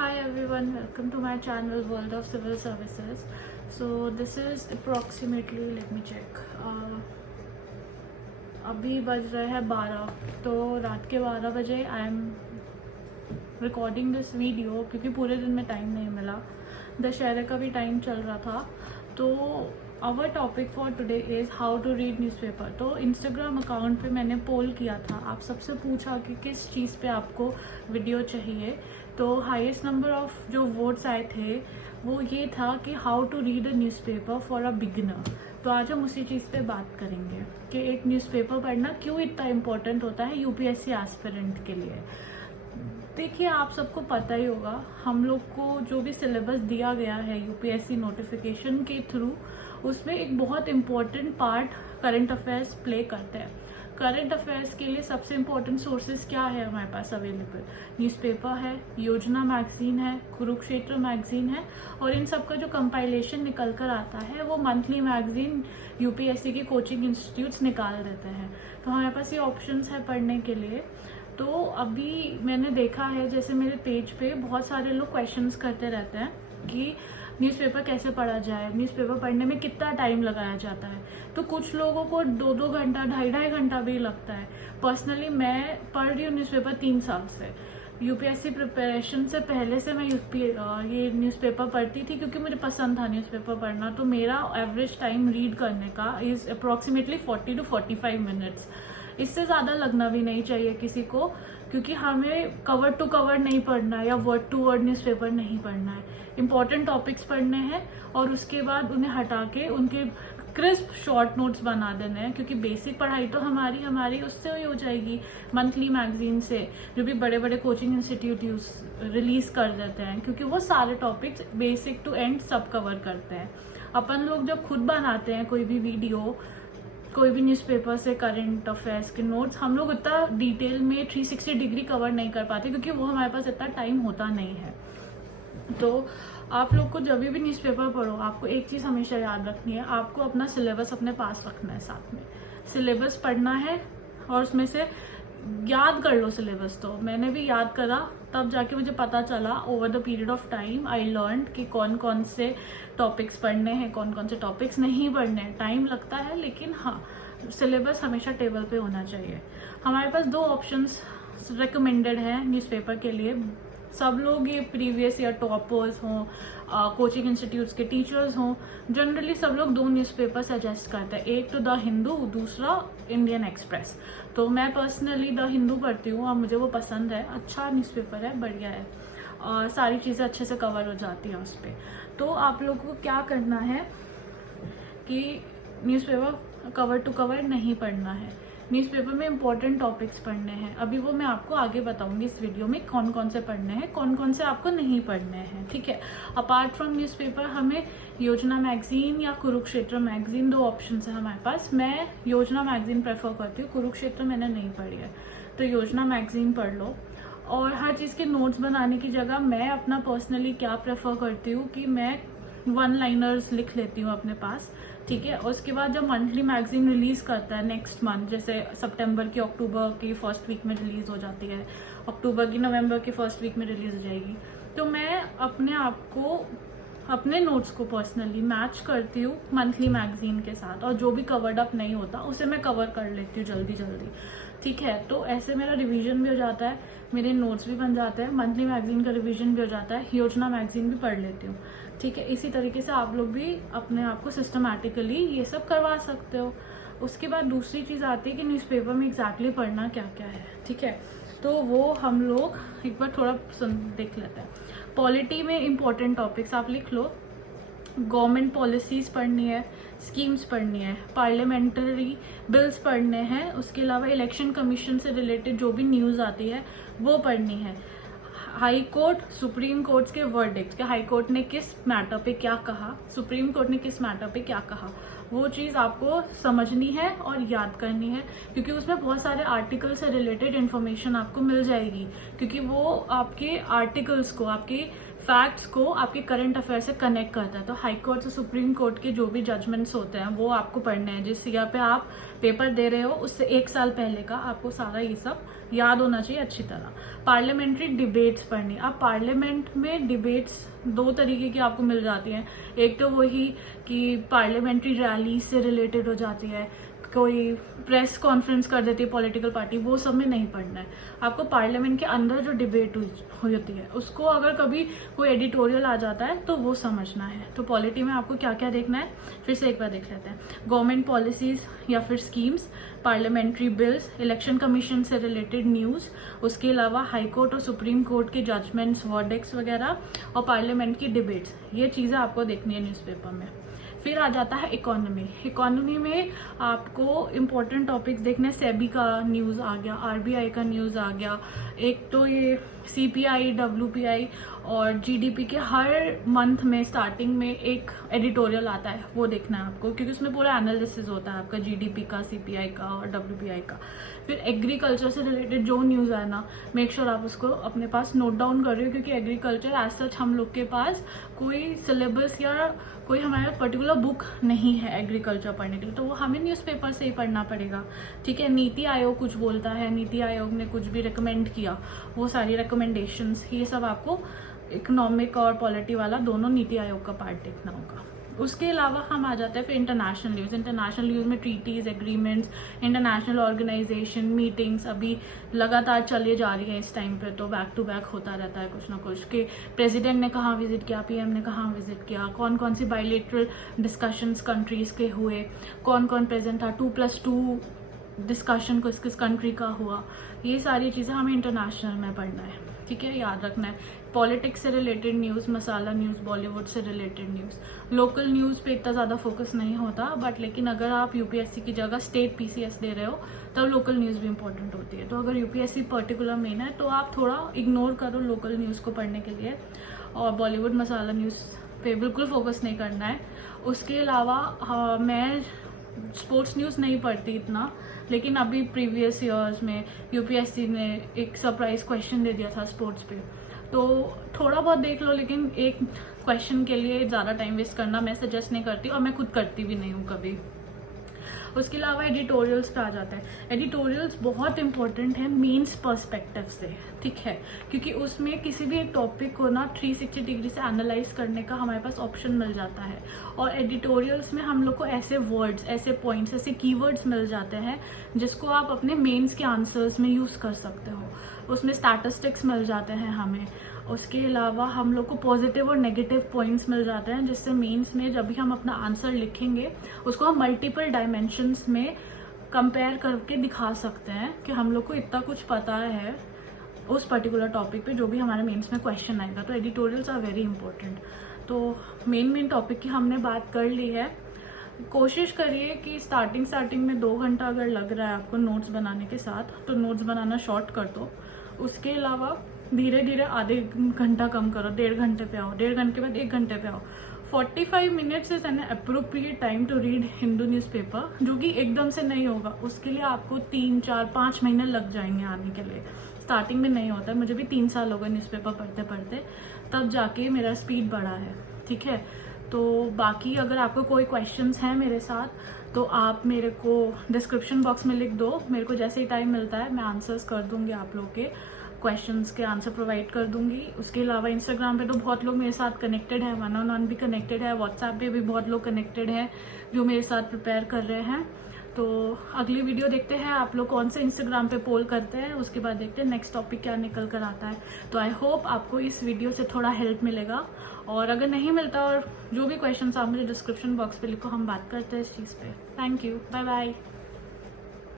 Hi everyone, welcome to my channel World of Civil Services. So this is approximately, let me check. अभी बज रहे हैं 12, तो रात के 12 बजे I am recording this video क्योंकि पूरे दिन में टाइम नहीं मिला। दशहरे का भी टाइम चल रहा था। तो our topic for today is how to read newspaper. तो इंस्टाग्राम अकाउंट पे मैंने पोल किया था, आप सबसे पूछा कि किस चीज़ पे आपको वीडियो चाहिए। तो हाईएस्ट नंबर ऑफ जो वोट्स आए थे वो ये था कि how to read a newspaper for a beginner. तो आज हम उसी चीज़ पे बात करेंगे कि एक न्यूज़पेपर पढ़ना क्यों इतना इम्पोर्टेंट होता है यूपीएससी एस्पिरेंट के लिए। देखिए, आप सबको पता ही होगा, हम लोग को जो भी सिलेबस दिया गया है यूपीएससी नोटिफिकेशन के थ्रू, उसमें एक बहुत important part current affairs play करते हैं। करंट अफेयर्स के लिए सबसे इम्पोर्टेंट सोर्सेज क्या है हमारे पास अवेलेबल? न्यूज़पेपर है, योजना मैगजीन है, कुरुक्षेत्र मैगजीन है, और इन सब का जो कंपाइलेशन निकल कर आता है वो मंथली मैगजीन यूपीएससी के कोचिंग इंस्टीट्यूट्स निकाल देते हैं। तो हमारे पास ये ऑप्शंस है पढ़ने के लिए। तो अभी मैंने देखा है, जैसे मेरे पेज पे बहुत सारे लोग क्वेश्चंस करते रहते हैं कि न्यूज़पेपर कैसे पढ़ा जाए, न्यूज़पेपर पढ़ने में कितना टाइम लगाया जाता है। तो कुछ लोगों को 2-2 घंटा, 2.5 घंटा भी लगता है। पर्सनली मैं पढ़ रही हूँ न्यूज़पेपर 3 साल से। यूपीएससी प्रिपरेशन से पहले से मैं ये न्यूज़पेपर पढ़ती थी क्योंकि मुझे पसंद था न्यूज़पेपर पढ़ना। तो मेरा एवरेज टाइम रीड करने का इज़ अप्रॉक्सीमेटली 40 to 45 मिनट्स। इससे ज़्यादा लगना भी नहीं चाहिए किसी को, क्योंकि हमें कवर टू कवर नहीं पढ़ना है या वर्ड टू वर्ड न्यूज़पेपर नहीं पढ़ना है। इंपॉर्टेंट टॉपिक्स पढ़ने हैं और उसके बाद उन्हें हटा के उनके क्रिस्प शॉर्ट नोट्स बना देने हैं, क्योंकि बेसिक पढ़ाई तो हमारी उससे ही हो जाएगी, मंथली मैगजीन से, जो भी बड़े बड़े कोचिंग इंस्टीट्यूट रिलीज कर देते हैं, क्योंकि वो सारे टॉपिक्स बेसिक टू एंड सब कवर करते हैं। अपन लोग जब खुद बनाते हैं कोई भी वीडियो, कोई भी न्यूज़पेपर से करंट अफेयर्स के नोट्स, हम लोग इतना डिटेल में 360 डिग्री कवर नहीं कर पाते, क्योंकि वो हमारे पास इतना टाइम होता नहीं है। तो आप लोग को जब भी न्यूज़पेपर पढ़ो, आपको एक चीज़ हमेशा याद रखनी है, आपको अपना सिलेबस अपने पास रखना है। साथ में सिलेबस पढ़ना है और उसमें से याद कर लो सिलेबस। तो मैंने भी याद करा, तब जाके मुझे पता चला over the period of time I learn कि कौन कौन से टॉपिक्स पढ़ने हैं, कौन कौन से टॉपिक्स नहीं पढ़ने हैं। टाइम लगता है, लेकिन हाँ, सिलेबस हमेशा टेबल पे होना चाहिए। हमारे पास 2 ऑप्शंस रिकमेंडेड हैं न्यूज़पेपर के लिए। सब लोग ये प्रीवियस ईयर टॉपर्स हों, कोचिंग इंस्टीट्यूट्स के टीचर्स हों, जनरली सब लोग 2 न्यूज़पेपर सजेस्ट करते हैं। एक तो द हिंदू, दूसरा इंडियन एक्सप्रेस। तो मैं पर्सनली द हिंदू पढ़ती हूँ और मुझे वो पसंद है। अच्छा न्यूज़पेपर है, बढ़िया है, और सारी चीज़ें अच्छे से कवर हो जाती हैं उस पर। तो आप लोगों को क्या करना है कि न्यूज़पेपर कवर टू कवर नहीं पढ़ना है, न्यूज़पेपर में इंपॉर्टेंट टॉपिक्स पढ़ने हैं। अभी वो मैं आपको आगे बताऊंगी इस वीडियो में कौन कौन से पढ़ने हैं, कौन कौन से आपको नहीं पढ़ने हैं, ठीक है। अपार्ट फ्रॉम न्यूज़पेपर हमें योजना मैगजीन या कुरुक्षेत्र मैगजीन, 2 ऑप्शन है हमारे पास। मैं योजना मैगजीन प्रेफर करती हूँ, कुरुक्षेत्र मैंने नहीं पढ़ी है, तो योजना मैगजीन पढ़ लो। और हर चीज़ के नोट्स बनाने की जगह मैं अपना पर्सनली क्या प्रेफर करती हूँ कि मैं 1 लाइनर्स लिख लेती हूँ अपने पास, ठीक है। उसके बाद जब मंथली मैगजीन रिलीज करता है नेक्स्ट मंथ, जैसे सितंबर की, अक्टूबर की फर्स्ट वीक में रिलीज हो जाती है, अक्टूबर की नवंबर की फर्स्ट वीक में रिलीज हो जाएगी, तो मैं अपने आप को, अपने नोट्स को पर्सनली मैच करती हूँ मंथली मैगजीन के साथ, और जो भी कवर्ड अप नहीं होता उसे मैं कवर कर लेती हूँ जल्दी जल्दी, ठीक है। तो ऐसे मेरा रिवीजन भी हो जाता है, मेरे नोट्स भी बन जाते हैं, मंथली मैगजीन का रिवीजन भी हो जाता है, योजना मैगजीन भी पढ़ लेती हूँ, ठीक है। इसी तरीके से आप लोग भी अपने आप को सिस्टमैटिकली ये सब करवा सकते हो। उसके बाद दूसरी चीज़ आती है कि न्यूज़पेपर में एग्जैक्टली पढ़ना क्या क्या है, ठीक है। तो वो हम लोग एक बार थोड़ा देख लेते हैं। पॉलिटी में इंपॉर्टेंट टॉपिक्स आप लिख लो। गवर्नमेंट पॉलिसीज पढ़नी है, स्कीम्स पढ़नी है, पार्लियामेंट्री बिल्स पढ़ने हैं, उसके अलावा इलेक्शन कमीशन से रिलेटेड जो भी न्यूज़ आती है वो पढ़नी है। हाई कोर्ट, सुप्रीम कोर्ट के वर्डिक्ट, कि हाई कोर्ट ने किस मैटर पे क्या कहा, सुप्रीम कोर्ट ने किस मैटर पे क्या कहा, वो चीज़ आपको समझनी है और याद करनी है, क्योंकि उसमें बहुत सारे आर्टिकल से रिलेटेड इन्फॉर्मेशन आपको मिल जाएगी, क्योंकि वो आपके आर्टिकल्स को, आपके फैक्ट्स को आपके करंट अफेयर से कनेक्ट करता है। तो हाई कोर्ट और सुप्रीम कोर्ट के जो भी जजमेंट्स होते हैं वो आपको पढ़ने हैं। जिस ईयर पे आप पेपर दे रहे हो उससे 1 साल पहले का आपको सारा ये सब याद होना चाहिए अच्छी तरह। पार्लियामेंट्री डिबेट्स पढ़नी, अब पार्लियामेंट में डिबेट्स दो तरीके की आपको मिल जाती हैं। एक तो वही कि पार्लियामेंट्री रैली से रिलेटेड हो जाती है, कोई प्रेस कॉन्फ्रेंस कर देती है पॉलिटिकल पार्टी, वो सब में नहीं पढ़ना है आपको। पार्लियामेंट के अंदर जो डिबेट होती है उसको अगर कभी कोई एडिटोरियल आ जाता है तो वो समझना है। तो पॉलिटी में आपको क्या क्या देखना है फिर से एक बार देख लेते हैं। गवर्नमेंट पॉलिसीज या फिर schemes, parliamentary bills, election commission से रिलेटेड न्यूज़, उसके अलावा हाई कोर्ट और सुप्रीम कोर्ट के जजमेंट्स, वर्डिक्ट्स वगैरह, और पार्लियामेंट की डिबेट्स, ये चीज़ें आपको देखनी है न्यूज़पेपर में। फिर आ जाता है इकोनॉमी। इकोनॉमी में आपको इम्पोर्टेंट टॉपिक्स देखने, सेबी का न्यूज़ आ गया, आरबीआई का न्यूज़ आ गया, एक तो ये सीपीआई, डब्ल्यूपीआई और जीडीपी के हर मंथ में स्टार्टिंग में एक एडिटोरियल आता है, वो देखना है आपको, क्योंकि उसमें पूरा एनालिसिस होता है आपका जीडीपी का, सीपीआई का और डब्ल्यूपीआई का। फिर एग्रीकल्चर से रिलेटेड जो न्यूज़ है ना, मेक श्योर आप उसको अपने पास नोट डाउन कर रहे हो, क्योंकि एग्रीकल्चर एज सच हम लोग के पास कोई सिलेबस या कोई हमारा पर्टिकुलर बुक नहीं है एग्रीकल्चर पढ़ने के लिए, तो वो हमें न्यूज़पेपर से ही पढ़ना पड़ेगा। ठीक है, नीति आयोग कुछ बोलता है, नीति आयोग ने कुछ भी रिकमेंड किया, वो सारी रिकमेंडेशंस, ये सब आपको इकोनॉमिक और पॉलिटी वाला दोनों नीति आयोग का पार्ट देखना होगा। उसके अलावा हम आ जाते हैं फिर इंटरनेशनल न्यूज़। इंटरनेशनल न्यूज़ में treaties, agreements, international organisation, meetings अभी लगातार चले जा रही है इस टाइम पे, तो बैक टू बैक होता रहता है कुछ ना कुछ, कि प्रेसिडेंट ने कहाँ विजिट किया, पीएम ने कहाँ विजिट किया, कौन कौन सी बायलैटरल डिस्कशंस कंट्रीज़ के हुए, कौन कौन प्रेजेंट था, 2+2 डिस्कशन किस किस कंट्री का हुआ, ये सारी चीज़ें हमें इंटरनेशनल में पढ़ना है। ठीक है, याद रखना है। पॉलिटिक्स से रिलेटेड न्यूज़, मसाला न्यूज़, बॉलीवुड से रिलेटेड न्यूज़। लोकल न्यूज़ पे इतना ज़्यादा फोकस नहीं होता, बट लेकिन अगर आप यूपीएससी की जगह स्टेट पीसीएस दे रहे हो तब लोकल न्यूज़ भी इंपॉर्टेंट होती है। तो अगर यूपीएससी पर्टिकुलर मेन है तो आप थोड़ा इग्नोर करो लोकल न्यूज़ को पढ़ने के लिए, और बॉलीवुड मसाला न्यूज़ पे बिल्कुल फोकस नहीं करना है। उसके अलावा मैं स्पोर्ट्स न्यूज़ नहीं पढ़ती इतना, लेकिन अभी प्रीवियस ईयर्स में यूपीएससी ने एक सरप्राइज क्वेश्चन दे दिया था स्पोर्ट्स पे, तो थोड़ा बहुत देख लो, लेकिन एक क्वेश्चन के लिए ज़्यादा टाइम वेस्ट करना मैं सजेस्ट नहीं करती, और मैं खुद करती भी नहीं हूँ कभी। उसके अलावा एडिटोरियल्स पे आ जाता है। एडिटोरियल्स बहुत इंपॉर्टेंट है मेंस पर्सपेक्टिव से, ठीक है, क्योंकि उसमें किसी भी एक टॉपिक को ना 360 डिग्री से एनालाइज करने का हमारे पास ऑप्शन मिल जाता है। और एडिटोरियल्स में हम लोग को ऐसे वर्ड्स, ऐसे पॉइंट्स, ऐसे कीवर्ड्स मिल जाते हैं जिसको आप अपने मेंस के आंसर्स में यूज़ कर सकते हो। उसमें स्टैटिस्टिक्स मिल जाते हैं हमें। उसके अलावा हम लोग को पॉजिटिव और नेगेटिव पॉइंट्स मिल जाते हैं, जिससे मेंस में जब भी हम अपना आंसर लिखेंगे उसको हम मल्टीपल डायमेंशंस में कंपेयर करके दिखा सकते हैं कि हम लोग को इतना कुछ पता है उस पर्टिकुलर टॉपिक पे जो भी हमारे मेंस में क्वेश्चन आएगा। तो एडिटोरियल्स आर वेरी इंपॉर्टेंट। तो मेन टॉपिक की हमने बात कर ली है। कोशिश करिए कि स्टार्टिंग में 2 घंटा अगर लग रहा है आपको नोट्स बनाने के साथ, तो नोट्स बनाना शॉर्ट कर दो। उसके अलावा धीरे धीरे आधे घंटा कम करो, 1.5 घंटे पे आओ, 1.5 घंटे बाद 1 घंटे पे आओ। 45 minutes is an appropriate time to read Hindu newspaper, जो कि एकदम से नहीं होगा। उसके लिए आपको 3, 4, 5 महीने लग जाएंगे आने के लिए। स्टार्टिंग में नहीं होता है, मुझे भी 3 साल हो गए न्यूज़पेपर पढ़ते पढ़ते, तब जाके मेरा स्पीड बढ़ा है। ठीक है, तो बाकी अगर आपको कोई क्वेश्चंस हैं मेरे साथ तो आप मेरे को डिस्क्रिप्शन बॉक्स में लिख दो। मेरे को जैसे ही टाइम मिलता है मैं आंसर्स कर दूंगी, आप लोग के क्वेश्चंस के आंसर प्रोवाइड कर दूंगी। उसके अलावा इंस्टाग्राम पे तो बहुत लोग मेरे साथ कनेक्टेड है, 1-on-1 भी कनेक्टेड है, व्हाट्सएप पे भी बहुत लोग कनेक्टेड हैं जो मेरे साथ प्रिपेयर कर रहे हैं। तो अगली वीडियो देखते हैं आप लोग कौन से इंस्टाग्राम पे पोल करते हैं, उसके बाद देखते हैं नेक्स्ट टॉपिक क्या निकल कर आता है। तो आई होप आपको इस वीडियो से थोड़ा हेल्प मिलेगा, और अगर नहीं मिलता और जो भी क्वेश्चन आप मुझे डिस्क्रिप्शन बॉक्स पे लिखो, हम बात करते हैं इस चीज़ पे। Thank you, bye bye.